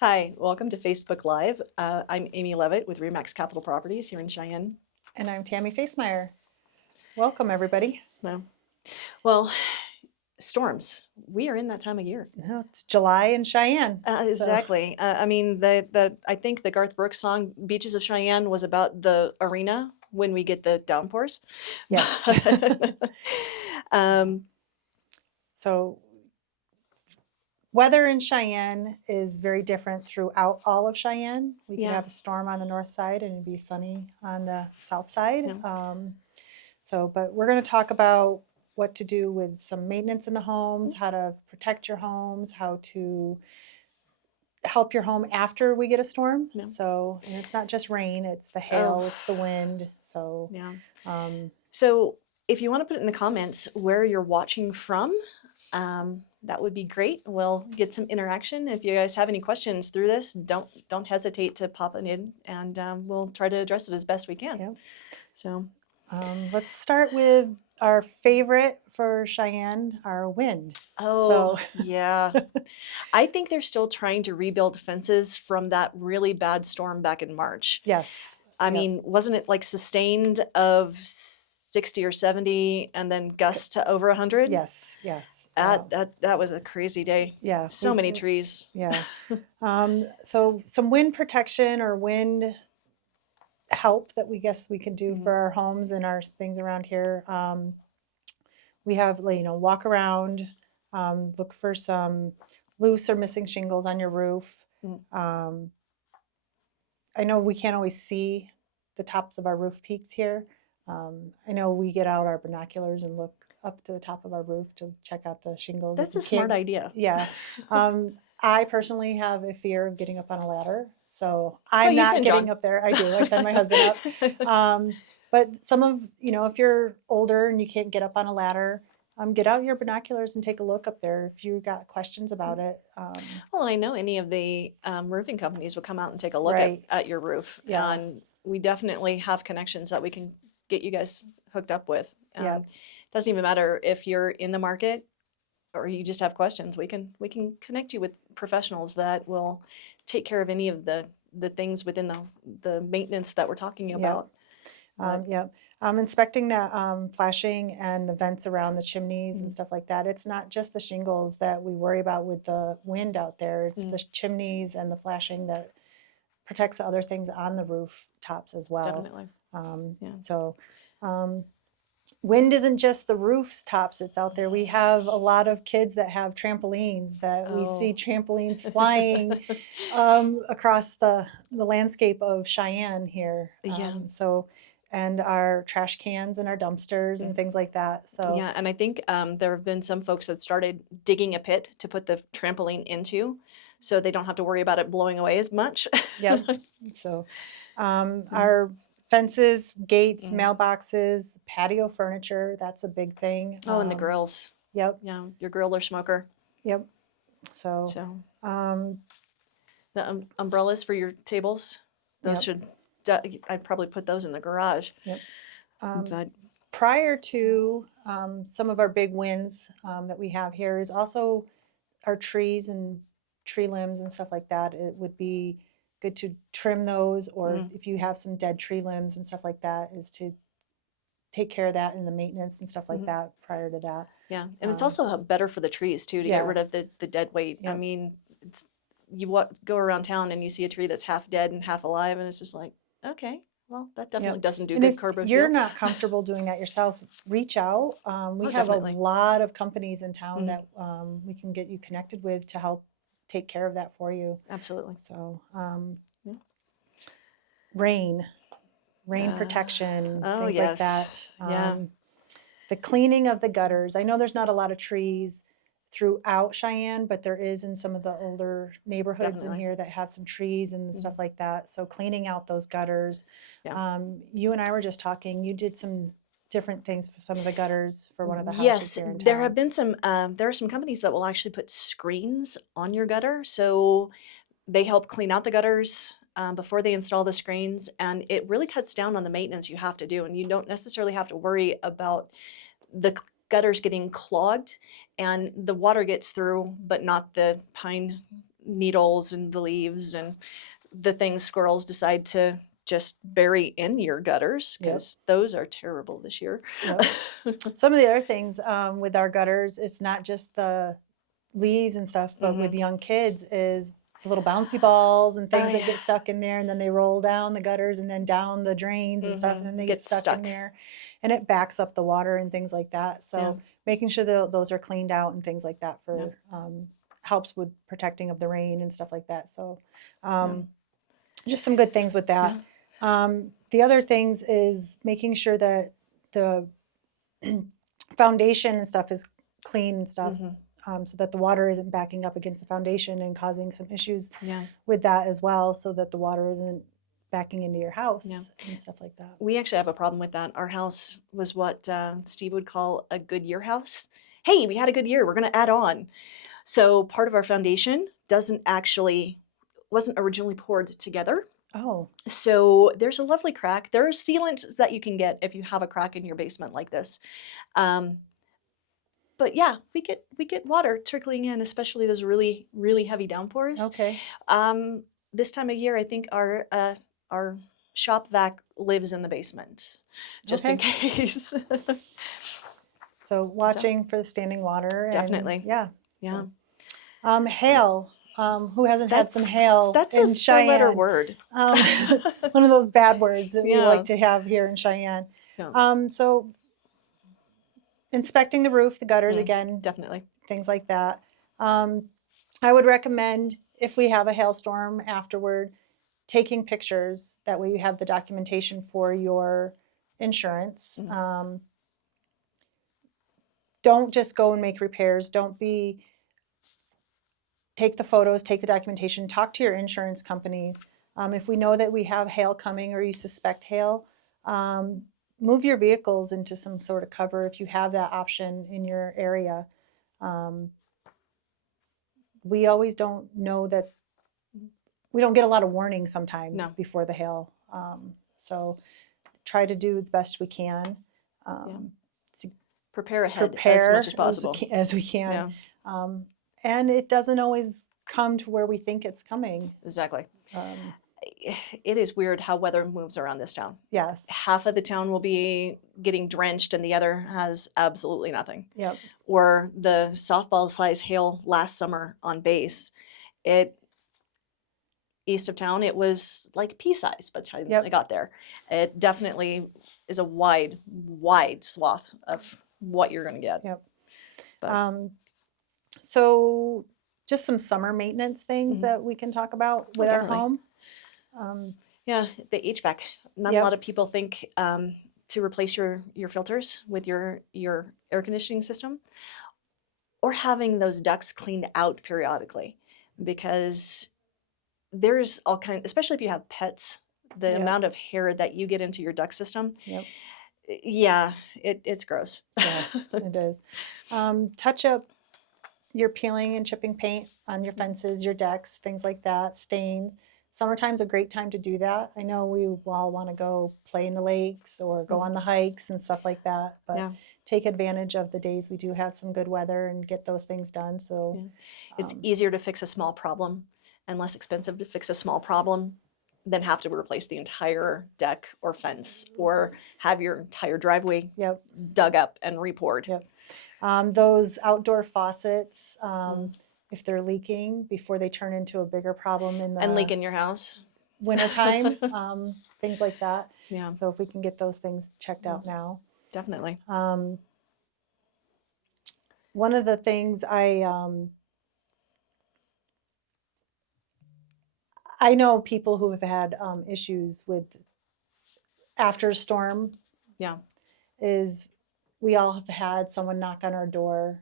Hi, welcome to Facebook Live. I'm Amy Leavitt with REMAX Capitol Properties here in Cheyenne. And I'm Tammy Facemire. Welcome, everybody. Well, storms. We are in that time of year. Well, it's July in Cheyenne. Exactly. I mean, I think the Garth Brooks song "Beaches of Cheyenne" was about the arena when we get the downpours. Yes. um, So weather in Cheyenne is very different throughout all of Cheyenne. We could Yeah. have a storm on the north side and it'd be sunny on the south side. Yeah. But we're going to talk about what to do with some maintenance in the homes, how to protect your homes, how to help your home after we get a storm. Yeah. So, and it's not just rain, it's the hail, it's the wind. So, yeah. um, So if you want to put it in the comments where you're watching from, that would be great. We'll get some interaction. If you guys have any questions through this, don't hesitate to pop it in, and we'll try to address it as best we can. Yep. So let's start with our favorite for Cheyenne, our wind. yeah, I think they're still trying to rebuild fences from that really bad storm back in March. Yes. I mean, wasn't it like sustained of 60 or 70 and then gusts to over 100? Yes. That was a crazy day. Yeah. So many trees. Yeah. So some wind protection or wind help that we guess we can do for our homes and our things around here. We have, walk around, look for some loose or missing shingles on your roof. I know we can't always see the tops of our roof peaks here. I know we get out our binoculars and look up to the top of our roof to check out the shingles. That's a smart idea. Yeah. I personally have a fear of getting up on a ladder, so I'm you not send getting John. up there. I do. I send my husband up. But some of, if you're older and you can't get up on a ladder, get out your binoculars and take a look up there if you got questions about it. Well, I know any of the roofing companies will come out and take a look Right. at your roof. Yeah. And we definitely have connections that we can get you guys hooked up with. Yeah. Doesn't even matter if you're in the market or you just have questions. We can connect you with professionals that will take care of any of the things within the maintenance that we're talking about. Inspecting the flashing and the vents around the chimneys and stuff like that. It's not just the shingles that we worry about with the wind out there. It's the chimneys and the flashing that protects the other things on the roof tops as well. Definitely. Wind isn't just the roof tops that's out there. We have a lot of kids that have trampolines that we see trampolines flying across the landscape of Cheyenne here. And our trash cans and our dumpsters and things like that. So yeah, and I think there have been some folks that started digging a pit to put the trampoline into, so they don't have to worry about it blowing away as much. Yep. So our fences, gates, mailboxes, patio furniture, that's a big thing. Oh, and the grills. Yep. Yeah, your grill or smoker. Yep. So the umbrellas for your tables, those should, I'd probably put those in the garage. Yep. But prior to some of our big winds that we have here is also our trees and tree limbs and stuff like that. It would be good to trim those, or if you have some dead tree limbs and stuff like that, is to take care of that in the maintenance and stuff like that prior to that. Yeah, and it's also better for the trees too to get rid of the dead weight. I mean, go around town and you see a tree that's half dead and half alive, and it's just like, okay, well, that definitely doesn't do good curb appeal. If you're not comfortable doing that yourself, reach out. We have a lot of companies in town that we can get you connected with to help take care of that for you. Absolutely. So rain protection, things like that. The cleaning of the gutters. I know there's not a lot of trees throughout Cheyenne, but there is in some of the older neighborhoods in here that have some trees and stuff like that. So cleaning out those gutters. You and I were just talking. You did some different things for some of the gutters for one of the houses here in town. There have been some. There are some companies that will actually put screens on your gutter, so they help clean out the gutters before they install the screens, and it really cuts down on the maintenance you have to do, and you don't necessarily have to worry about the gutters getting clogged and the water gets through, but not the pine needles and the leaves and the things squirrels decide to just bury in your gutters, because those are terrible this year. Yep. Some of the other things with our gutters, it's not just the leaves and stuff, but with young kids is the little bouncy balls and things that get stuck in there, and then they roll down the gutters and then down the drains and stuff, and then they get stuck in there, and it backs up the water and things like that. So making sure that those are cleaned out and things like that for helps with protecting of the rain and stuff like that. So just some good things with that. The other things is making sure that the foundation and stuff is clean and stuff, so that the water isn't backing up against the foundation and causing some issues with that as well, so that the water isn't backing into your house and stuff like that. We actually have a problem with that. Our house was what Steve would call a good year house. Hey, we had a good year. We're going to add on. So part of our foundation wasn't originally poured together. Oh. So there's a lovely crack. There are sealants that you can get if you have a crack in your basement like this. But yeah, we get water trickling in, especially those really, really heavy downpours. Okay. This time of year, I think our shop vac lives in the basement, just in case. So watching for the standing water. Definitely. And, yeah. Hail. Who hasn't had some hail that's in a Cheyenne? Four-letter word. One of those bad words that we like to have here in Cheyenne. So inspecting the roof, the gutters again. Definitely. Things like that. I would recommend, if we have a hailstorm afterward, taking pictures. That way you have the documentation for your insurance. Don't just go and make repairs. Take the photos, take the documentation, talk to your insurance companies. If we know that we have hail coming or you suspect hail, move your vehicles into some sort of cover if you have that option in your area. We always don't know that, we don't get a lot of warning sometimes before the hail. So try to do the best we can. To prepare ahead as much as possible. As we can. And it doesn't always come to where we think it's coming. Exactly. It is weird how weather moves around this town. Yes. Half of the town will be getting drenched and the other has absolutely nothing. Yep. Or the softball size hail last summer on base, east of town, it was like pea size by the time I got there. It definitely is a wide swath of what you're going to get. Yep. But, so just some summer maintenance things that we can talk about with our home. The HVAC. Not a lot of people think to replace your filters with your air conditioning system, or having those ducts cleaned out periodically, because there's all kinds, especially if you have pets, the amount of hair that you get into your duct system. It's gross. It is. Touch up your peeling and chipping paint on your fences, your decks, things like that, stains. Summertime's a great time to do that. I know we all want to go play in the lakes or go on the hikes and stuff like that, but take advantage of the days we do have some good weather and get those things done. So it's easier to fix a small problem and less expensive to fix a small problem than have to replace the entire deck or fence or have your entire driveway dug up and repoured. Those outdoor faucets, if they're leaking, before they turn into a bigger problem and leak in your house wintertime, things like that. Yeah. So if we can get those things checked out now. Definitely. One of the things I know people who have had issues with after a storm. Is we all have had someone knock on our door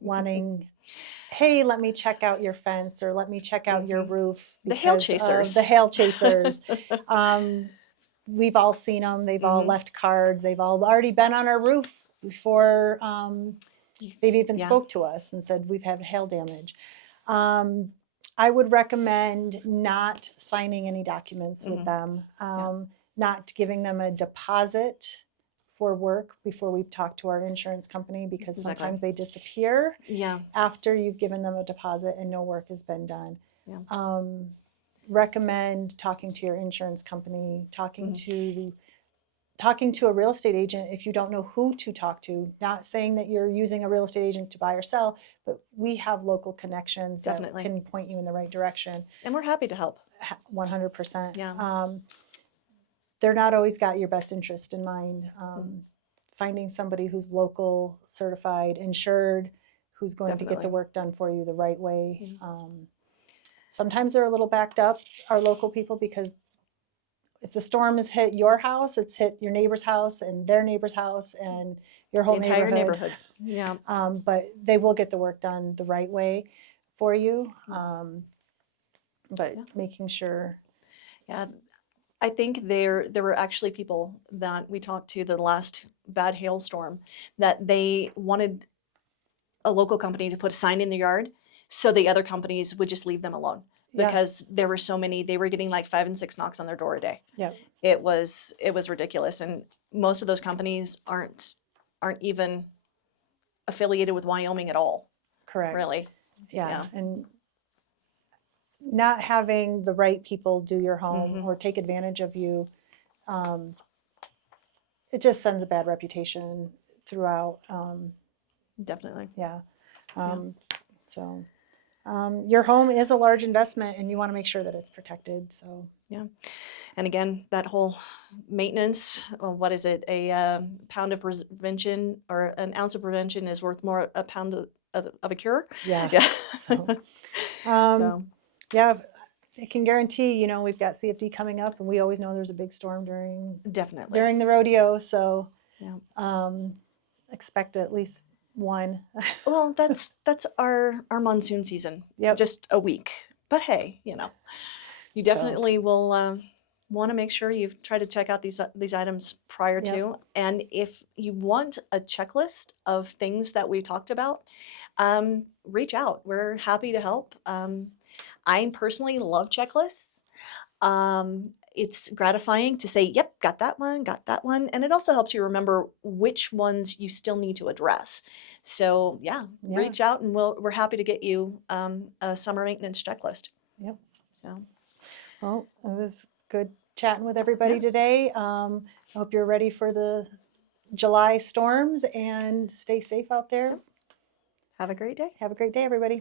wanting, hey, let me check out your fence or let me check out your roof. The hail chasers. The hail chasers. We've all seen them. They've all left cards. They've all already been on our roof before they've even spoke to us and said, we've had hail damage. I would recommend not signing any documents with them, not giving them a deposit for work before we talk to our insurance company, because Exactly. sometimes they disappear Yeah. after you've given them a deposit and no work has been done. Yeah. Recommend talking to your insurance company, Mhm. talking to a real estate agent if you don't know who to talk to. Not saying that you're using a real estate agent to buy or sell, but we have local connections Definitely. that can point you in the right direction. And we're happy to help. 100%. Yeah. They're not always got your best interest in mind. Finding somebody who's local, certified, insured, who's going to get the Definitely. work done for you the right way. Mhm. Sometimes they're a little backed up, our local people, because if the storm has hit your house, it's hit your neighbor's house and their neighbor's house and your whole The entire neighborhood. Yeah. But they will get the work done the right way for you. But Yeah. making sure. Yeah. I think there were actually people that we talked to the last bad hailstorm that they wanted a local company to put a sign in the yard so the other companies would just leave them alone, Yeah. because there were so many. They were getting like 5 and 6 knocks on their door a day. Yep. It was ridiculous, and most of those companies aren't even affiliated with Wyoming at all. Correct. Really. Yeah. And not having the right people do your home Mhm. or take advantage of you, it just sends a bad reputation throughout. Definitely. Yeah. So your home is a large investment and you want to make sure that it's protected. So Yeah. And again, that whole maintenance, what is it? A pound of prevention or an ounce of prevention is worth more a pound of a cure. yeah. Yeah. So, So yeah, I can guarantee, we've got CFD coming up and we always know there's a big storm definitely. during the rodeo. So Yeah. expect at least one. Well, that's our monsoon season. Yep. Just a week. But hey, you definitely will want to make sure you try to check out these items prior Yep. to. And if you want a checklist of things that we talked about, reach out. We're happy to help. I personally love checklists. It's gratifying to say, yep, got that one, and it also helps you remember which ones you still need to address. So yeah. Reach out and we're happy to get you a summer maintenance checklist. Yep. So, well, it was good chatting with everybody today. I hope you're ready for the July storms and stay safe out there. have a great day. Have a great day, everybody.